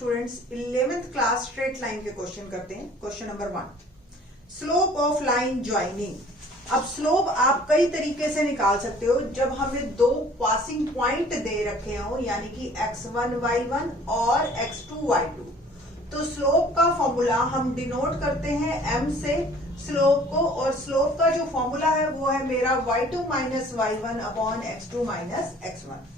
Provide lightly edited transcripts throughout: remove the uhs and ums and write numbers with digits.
Students 11th class straight line के question करते हैं। Question number 1, slope of line joining. अब स्लोप आप कई तरीके से निकाल सकते हो जब हमें दो पासिंग पॉइंट दे रखे हो, यानी कि x1 y1 और x2 y2। तो स्लोप का फॉर्मूला हम डिनोट करते हैं m से स्लोप को, और स्लोप का जो फॉर्मूला है वो है मेरा y2 minus y1 upon x2 minus x1।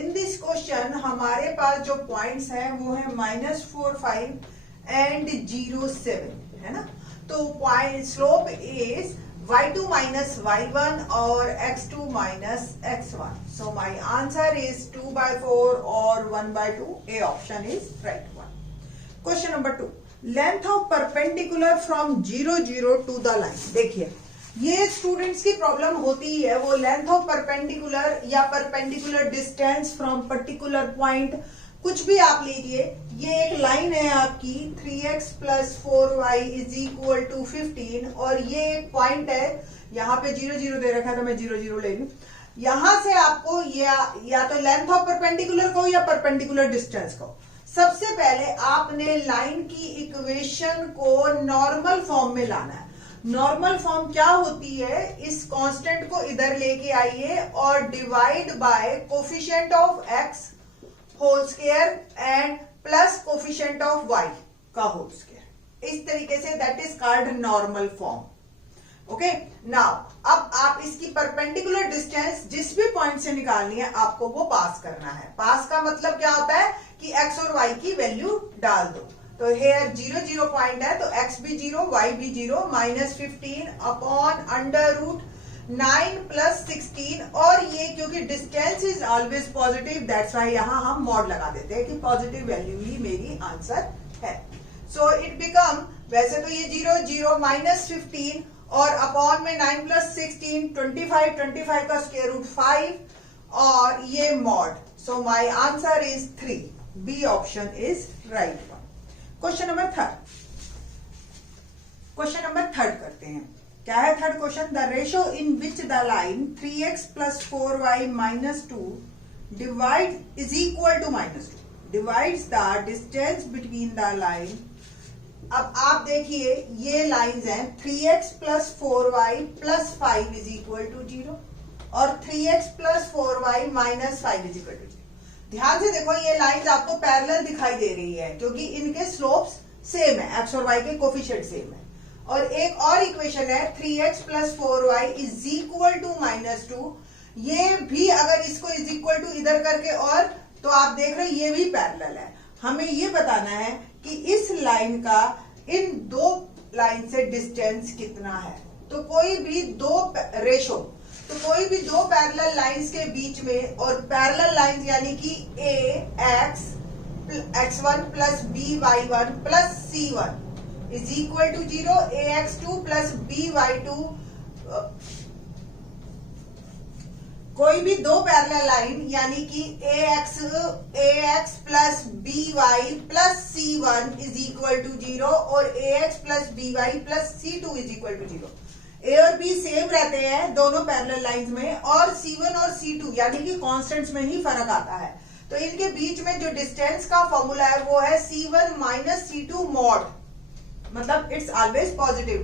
In this question हमारे पास जो पॉइंट्स हैं वो है -4 5 एंड 0 7, है ना। तो point slope is y2 minus y1 और x2 minus x1। So my answer is 2/4 और 1/2। A option is right one. Question number 2, length of perpendicular from 0 0 to the line. देखिए ये स्टूडेंट्स की प्रॉब्लम होती है, वो लेंथ ऑफ परपेंडिकुलर या perpendicular distance from particular point, कुछ भी आप लीजिए। ये एक लाइन है आपकी 3x plus 4y is equal to 15, और ये एक पॉइंट है, यहाँ पे 0 0 दे रखा है तो मैं 0 0 ले लूं। यहां से आपको या तो लेंथ ऑफ परपेंडिकुलर को या परपेंडिकुलर डिस्टेंस को, सबसे पहले आपने लाइन की इक्वेशन को नॉर्मल फॉर्म में लाना है। नॉर्मल फॉर्म क्या होती है, इस कांस्टेंट को इधर लेके आइए और divide by coefficient of x whole square and plus coefficient of y का होल स्क्वायर। इस तरीके से that is called normal form. Okay, now अब आप इसकी परपेंडिकुलर डिस्टेंस जिस भी पॉइंट से निकालनी है आपको वो पास करना है। पास का मतलब क्या होता है कि x और y की वैल्यू डाल दो। तो हेयर 0 0 पॉइंट है तो x भी 0 y भी 0, minus 15 upon under root 9 plus 16, और ये क्योंकि distance is always positive that's why यहां हम मॉड लगा देते हैं कि पॉजिटिव वैल्यू ही मेरी आंसर है। सो इट बिकम, वैसे तो ये 0 0 माइनस 15 और अपॉन में 9 प्लस 16 25 का स्क्वायर रूट 5 और ये mod. So my answer is 3। B option is right one. Question number 3, question number 3 करते हैं। क्या है third question, the ratio in which the line 3x plus 4y minus 2 divide is equal to -2 divides the distance between the line. अब आप देखिए ये lines हैं 3x plus 4y plus 5 is equal to 0 और 3x plus 4y minus 5 is equal to 0। ध्यान से देखो ये लाइंस आपको पैरेलल दिखाई दे रही है क्योंकि इनके स्लोप्स सेम है, x और y के कोफिशिएंट सेम है। और एक और इक्वेशन है 3x plus 4y is equal to -2। ये भी अगर इसको इज इक्वल टू इधर करके, और तो आप देख रहे हैं ये भी पैरेलल है। हमें ये बताना है कि इस लाइन का इन दो लाइन से डिस्टेंस कितना है। तो कोई भी दो रेशो, तो कोई भी दो पैरेलल लाइंस के बीच में, और पैरेलल लाइंस यानी कि x1 plus by1 plus c1 is equal to 0, ax2 plus by2। कोई भी दो पैरेलल लाइन यानी कि ax plus by plus c1 is equal to 0 और ax plus by plus c2 is equal to 0। A और B same रहते हैं दोनों पैरेलल लाइंस में, और C1 और C2 यानी कि कांस्टेंट्स में ही फर्क आता है। तो इनके बीच में जो डिस्टेंस का फॉर्मूला है वो है C1 माइनस C2 मॉड, मतलब इट्स ऑलवेज पॉजिटिव।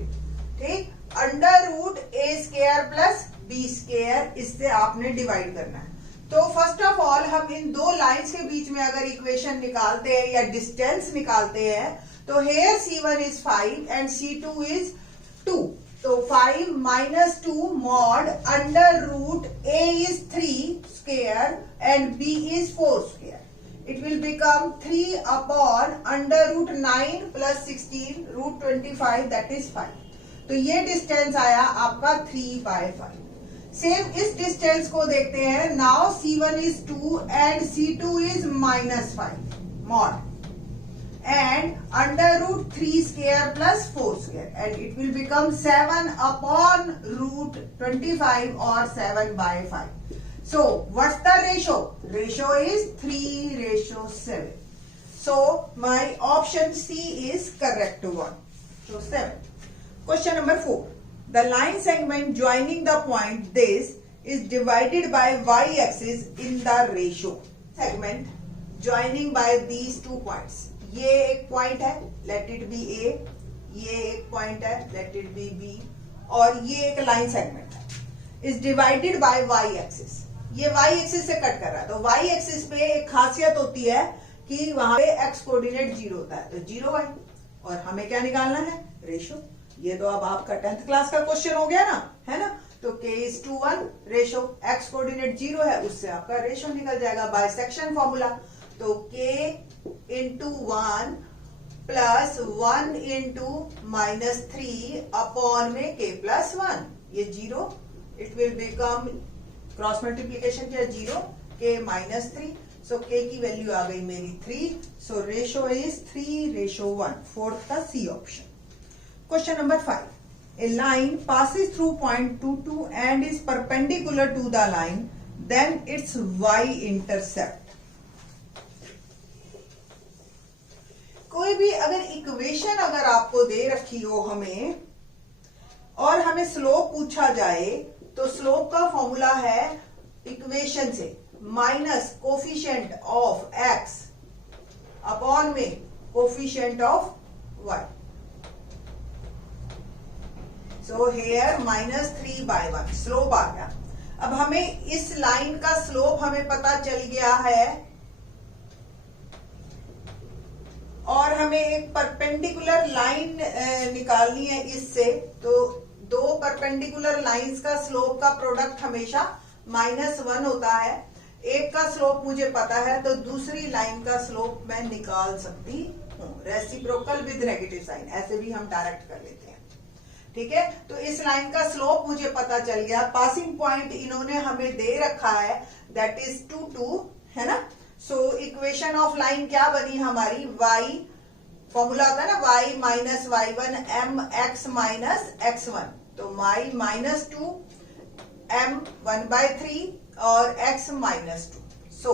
ठीक, under root a square plus b square, इससे आपने डिवाइड करना है। तो फर्स्ट ऑफ ऑल हम इन दो लाइंस के बीच में अगर इक्वेशन निकालते हैं या डिस्टेंस निकालते हैं तो hair C1 is 5 and C2 is 2। तो 5 minus 2 mod under root a is 3 square and b is 4 square. It will become 3 upon under root 9 plus 16 root 25 that is 5. तो ये डिस्टेंस आया आपका 3/5। सेम इस डिस्टेंस को देखते हैं। Now C1 is 2 and C2 is -5 mod and under root 3 square plus 4 square, and it will become 7 upon root 25 or 7/5. So what's the ratio? Ratio is 3:7. So my option C is correct one. So 7. Question number 4. The line segment joining the point this is divided by y-axis in the ratio. Segment joining by these 2 points. ये एक point है, let it be ए, ये एक point है, let it be B, और ये एक line segment है, is divided by Y axis. ये वाई एक्सिस से कट कर रहा है, तो वाई एक्सिस पे एक खासियत होती है कि वहां पे एक्स कोऑर्डिनेट 0 होता है, तो 0 वाई, और हमें क्या निकालना है, रेशो। ये तो अब आपका 10th क्लास का क्वेश्चन हो गया ना, है ना। तो k is to 1 ratio, x coordinate 0 है, उससे आपका रेशो निकल जाएगा बाय सेक्शन फॉर्मूला। तो k into 1 plus 1 into -3 upon में k प्लस 1, ये 0, it will become cross multiplication किया 0, k -3, सो k की वैल्यू आ गई मेरी 3, सो रेशो इज 3:1, फोर्थ का C option. Question number 5, a line passes through point 2 and is perpendicular to the line, then its y intercept। कोई भी अगर equation अगर आपको दे रखी हो हमें, और हमें स्लोप पूछा जाए, तो स्लोप का फॉर्मूला है इक्वेशन से minus coefficient of x upon में coefficient of y। So here -3/1 slope आ गया। अब हमें इस लाइन का स्लोप हमें पता चल गया है, और हमें एक परपेंडिकुलर लाइन निकालनी है इससे। तो दो परपेंडिकुलर लाइंस का स्लोप का प्रोडक्ट हमेशा -1 होता है। एक का स्लोप मुझे पता है, तो दूसरी लाइन का स्लोप मैं निकाल सकती हूँ, रेसिप्रोकल विद नेगेटिव साइन, ऐसे भी हम डायरेक्ट कर लेते हैं, ठीक है। तो इस लाइन का स्लोप मुझे पता चल गया, पासिंग पॉइंट इन्होंने हमें दे रखा है, दैट इज 2 है ना। सो इक्वेशन ऑफ लाइन क्या बनी हमारी, y, फॉर्मूला होता है ना y minus y1 mx minus x1, तो y -2 m 1/3 और x -2। सो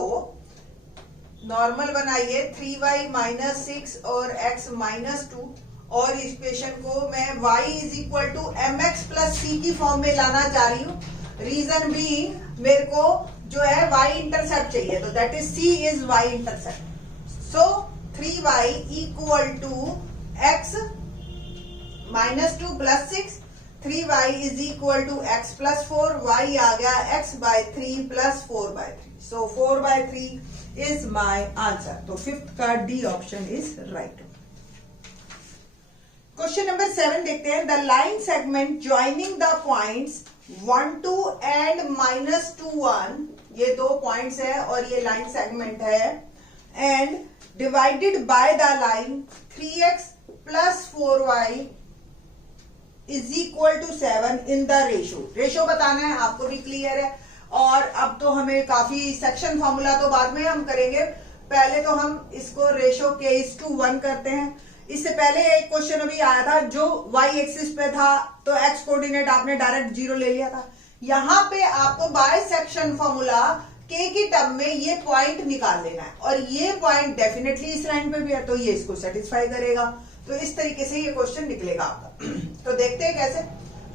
नॉर्मल बनाइए 3y -6 और x -2, और इक्वेशन को मैं y is equal to mx plus c की फॉर्म में लाना चाह रही हूँ। रीजन बीइंग मेरे को जो है y इंटरसेप्ट चाहिए, तो that is c is y intercept. So 3y equal to x -2 plus 6, 3y is equal to x plus 4, y आ गया x/3 plus 4/3, so 4/3 is my answer. तो फिफ्थ का D option is right. Question number 7 देखते हैं। The line segment joining the points 1 2 and -2 1, ये दो points है और ये लाइन सेगमेंट है, and divided by the line 3x plus 4y is equal to 7 in the ratio बताना है, आपको भी क्लियर है। और अब तो हमें काफी सेक्शन फॉर्मूला तो बाद में हम करेंगे, पहले तो हम इसको रेशो k:1 करते हैं। इससे पहले एक क्वेश्चन अभी आया था जो y एक्सिस पे था, तो x कोऑर्डिनेट आपने डायरेक्ट 0 ले लिया था। यहाँ पे आपको बाय सेक्शन फॉर्मूला k की टर्म में ये पॉइंट निकाल लेना है, और ये पॉइंट डेफिनेटली इस लाइन पे भी है, तो ये इसको सेटिस्फाई करेगा। तो इस तरीके से ये क्वेश्चन निकलेगा आपका। तो देखते हैं कैसे।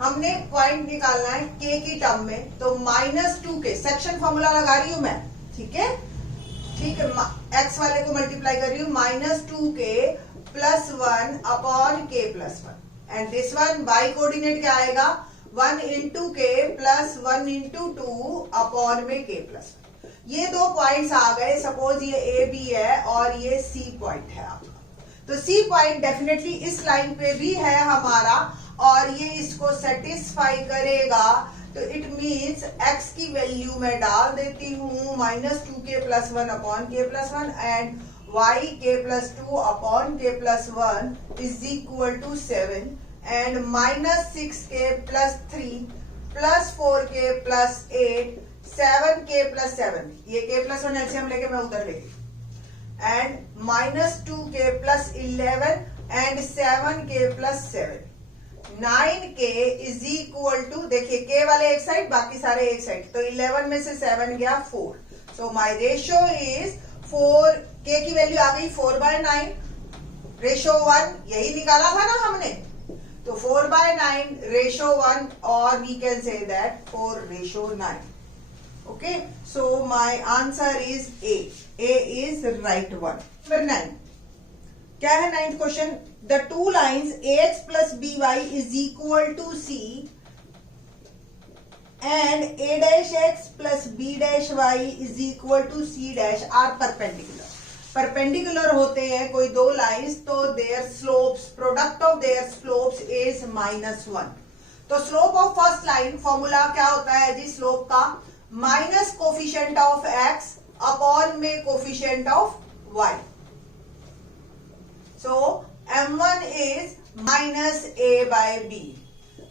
हमने पॉइंट निकालना है k की टर्म में, तो -2k सेक्शन फॉर्मूला लगा रही हूं मैं, ठीक है, ठीक है, x वाले को मल्टीप्लाई कर रही हूं, -2k plus 1 upon k plus 1, and this one y coordinate क्या आएगा, 1 into k plus 1 into 2 upon में k प्लस 1। ये दो पॉइंट्स आ गए, सपोज ये a b है और ये c पॉइंट है आपका, तो c पॉइंट डेफिनेटली इस लाइन पे भी है हमारा, और ये इसको सेटिस्फाई करेगा। तो इट मीन्स x की वैल्यू मैं डाल देती हूँ -2k plus 1 upon k plus 1, and y k plus 2 upon k plus 1 is equal to 7, and -6k plus 3 plus 4k plus 8, 7k plus 7, ये k प्लस 1 एलसीएम लेके मैं उधर लेगी, and -2k plus 11 and 7k plus 7, 9k is equal to, देखिए k वाले एक side बाकी सारे एक साइड, तो 11 में से 7 गया 4, so my ratio is 4, k की वैल्यू आ गई 4/9, रेशो 1 यही निकाला था ना हमने, तो 4/9 रेशो 1, और we can say that 4:9। Okay, so my answer is A is right one। Number 9, क्या है 9th question, the two lines ax plus by is equal to c and a dash x plus b dash y is equal to c dash are perpendicular. Perpendicular होते हैं कोई दो lines तो their slopes, product of their slopes is -1। तो slope of first line formula क्या होता है जी स्लोप का, minus coefficient of x upon में coefficient of y। So m1 is minus a by b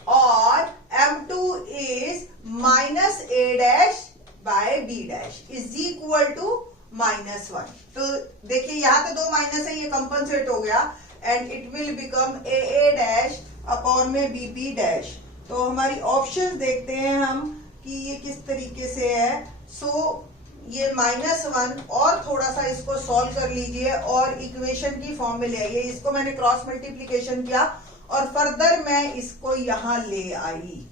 और m2 is minus a dash by b dash is equal to -1। तो देखिए यहां तो दो माइनस है, ये कंपनसेट हो गया and it will become a dash upon में b डैश। तो हमारी ऑप्शंस देखते हैं हम कि ये किस तरीके से है। सो ये -1 और थोड़ा सा इसको सॉल्व कर लीजिए और इक्वेशन की फॉर्म में ले आइए। इसको मैंने क्रॉस मल्टीप्लीकेशन किया और फर्दर मैं इसको यहां ले आई।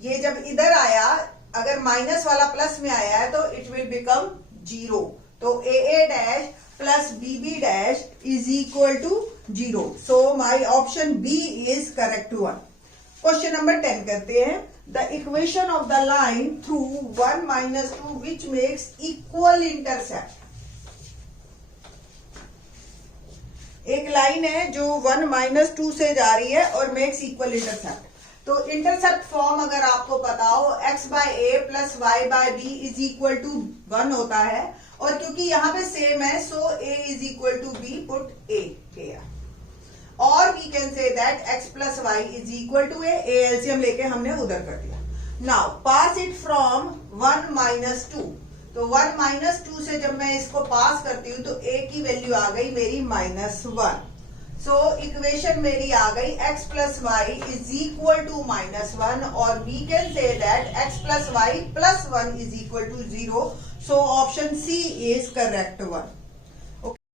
ये जब इधर आया, अगर माइनस वाला प्लस में आया है तो इट विल बिकम 0। तो a dash plus b dash is equal to 0। So my option B is correct one. Question number 10 करते हैं, the equation of the line through 1 - 2 which makes equal intercept. एक line है जो 1 - 2 से जा रही है और मेक्स इक्वल इंटरसेप्ट। तो इंटरसेप्ट फॉर्म अगर आपको पता हो x by a plus y by b is equal to 1 होता है और क्योंकि यहाँ पे सेम है so a is equal to b, put a here। और we can say that x plus y is equal to a LCM लेके हमने उधर कर दिया। Now pass it from 1 - 2। तो 1 - 2 से जब मैं इसको पास करती हूँ तो a की वैल्यू आ गई मेरी -1। सो इक्वेशन मेरी आ गई x plus y is equal to -1 और we can say that x plus y plus 1 is equal to 0। So option C is correct one.